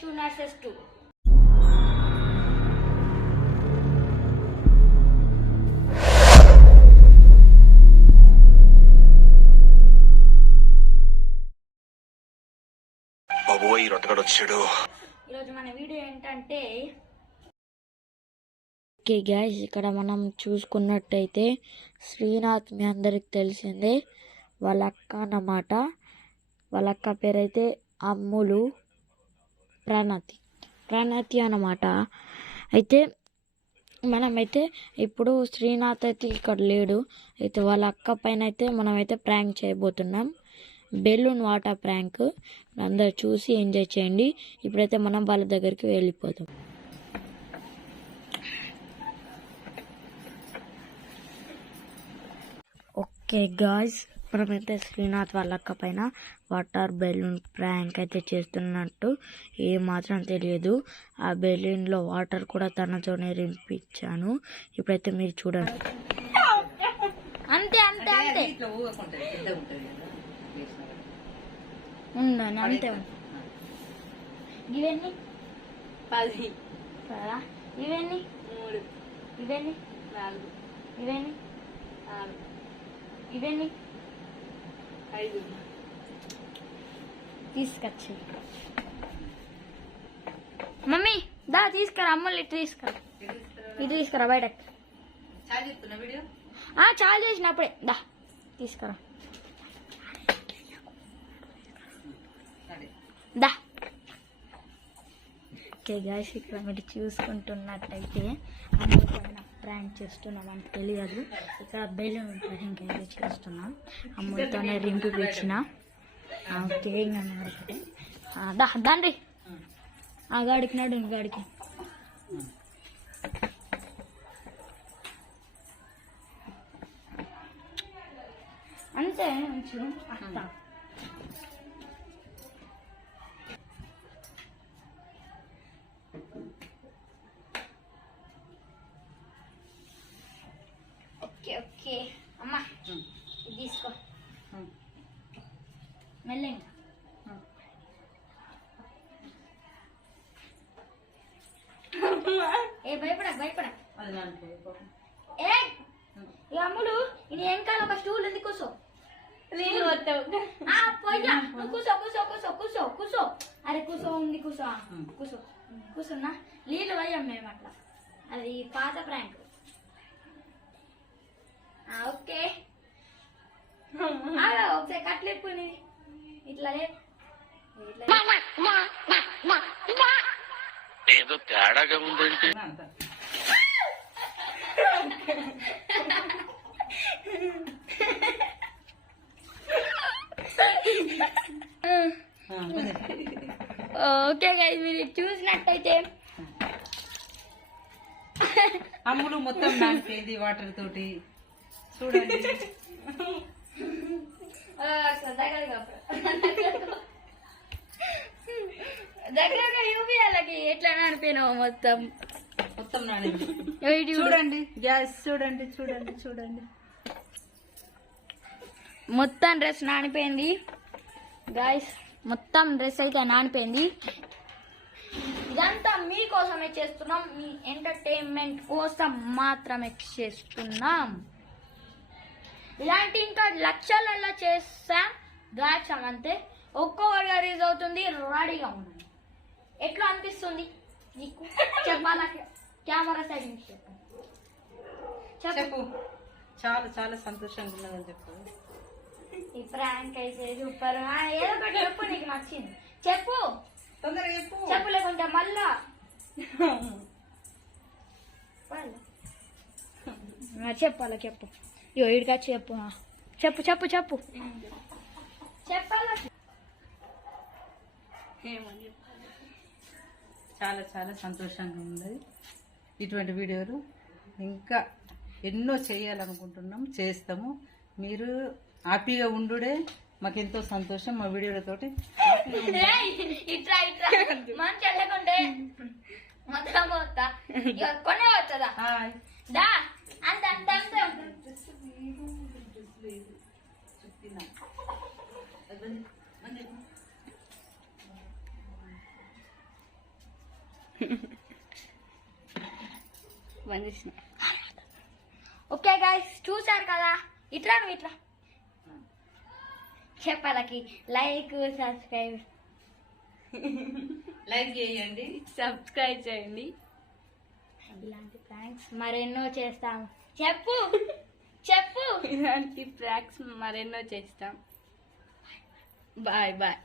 2 nurses 2. ఈరోజు మన video ఏంటంటే ఓకే గైస్, ఇక్కడ మనం చూసుకున్నట్టయితే శ్రీనాథ్ మీ అందరికి తెలిసిందే, వాళ్ళ అక్క అన్నమాట. వాళ్ళ అక్క పేరైతే అమ్ములు ప్రణతి అన్నమాట. అయితే మనమైతే ఇప్పుడు శ్రీనాథ్ అయితే ఇక్కడ లేడు, అయితే వాళ్ళ అక్క పైన అయితే మనమైతే ప్రాంక్ చేయబోతున్నాం. Balloon water prank. అందరు చూసి ఎంజాయ్ చేయండి. ఇప్పుడైతే మనం వాళ్ళ దగ్గరికి వెళ్ళిపోతాం. ఓకే గాయ్స్, మనమైతే శ్రీనాథ్ వాళ్ళ అక్క పైన వాటర్ బెలూన్ ప్రాంక్ అయితే చేస్తున్నట్టు ఏమాత్రం తెలియదు. ఆ బెలూన్లో వాటర్ కూడా తనతోనే రింపించాను. ఇప్పుడైతే మీరు చూడండి. అంతే అంతే అంతే ఉండండి, అంతే ఇవన్నీ 10 కదా, ఇవన్నీ 3, ఇవన్నీ 4, ఇవన్నీ 6, ఇవన్నీ 5 తీసుకొచ్చి మమ్మీ దా తీసుకురా, అమ్మలు ఇటు తీసుకురా బయటకు. చాలు చేసినప్పుడే దా తీసుకురా దా. ఓకే గాయ్స్, ఇక్కడ మీరు చూసుకుంటున్నట్టయితే అమ్ములపైన ప్రాంక్ చేస్తున్నాం అని తెలియదు. ఇక్కడ బెలూన్ ప్రాంక్ అయితే చేస్తున్నాం. అమ్ములతోనే రింపిపించిన. ఓకే ఒకటి దా దండి ఆ గాడికి నడు గాడికి. అంతే మంచి అత్త. ఓకే అమ్మా ఇది తీసుకో మెల్లగా. ఏ భయపడ ఏ అమ్ములు ఇది వెనకాల ఒక స్టూల్ ఉంది, కూర్చో. పోయ్యా కూర్చో కూర్చో కూర్చో కూర్చో కూర్చో. అరే కూర్చో ఉంది, కూర్చో కూర్చో కూర్చున్నా. నీళ్ళు పోయాం మేము అట్లా, అది పాత ప్రాంక్. ఓకే ఒకసారి కట్లేపుని ఇట్లా ఏదో తేడాగా ఉందంటే. ఓకే గైస్, మీరు చూసినట్టయితే అమ్ములు మొత్తం నానిపోయింది వాటర్ తోటి. చూడండి దగ్గరగా యూపీఎల్కి ఎట్లా నడిపోయినావు మొత్తం నానింది. చూడండి గ్యాస్, చూడండి చూడండి చూడండి మొత్తం డ్రెస్ నానిపోయింది గాయస్. మొత్తం డ్రెస్ అయితే నానిపోయింది. ఇదంతా మీకోసమే చేస్తున్నాం, మీ ఎంటర్టైన్మెంట్ కోసం మాత్రమే చేస్తున్నాం. ఇలాంటి ఇంకా లక్షలలో చేస్తాం గాయస్. అంతే ఒక్కొక్కటిగా రిలీజ్ అవుతుంది, రెడీగా ఉండండి. ఎట్లా అనిపిస్తుంది నీకు చెప్పాలా? కెమెరా సైడ్ నుంచి చెప్పు. చాలా చాలా సంతోషంగా ఉన్నదని చెప్పు. ఈ ప్రాంక్ అయితే సూపర్. ఏదో ఒకటి చెప్పు, నీకు నచ్చింది చెప్పు, తొందరగా చెప్పు. చెప్పు లేకుంటే మళ్ళా చెప్పాలా? చెప్పు ఇడిగా చెప్పు చెప్పు చెప్పు చెప్పు చెప్పాలా? చాలా చాలా సంతోషంగా ఉంది. ఇటువంటి వీడియోలు ఇంకా ఎన్నో చేయాలనుకుంటున్నాం, చేస్తాము. మీరు హ్యాపీగా ఉండుడే మాకెంతో సంతోషం. మా వీడియోలతోటి ఇట్లా ఇట్లా మంచి వెళ్ళకుంటే మొత్తం పోతా కొనే పోతుందా దా అంత అంత అంతే బంద్ చేసిన. ఓకే గైస్, చూసారు కదా, ఇట్లా నువ్వు ఇట్లా చెప్పాలకి లైక్ సబ్స్క్రైబ్ లైక్ చేయండి, సబ్స్క్రైబ్ చేయండి. ఇలాంటి ప్రాంక్స్ మరెన్నో చేస్తాం. చెప్పు చెప్పు. ఇలాంటి ప్రాంక్స్ మరెన్నో చేస్తాం. Bye bye.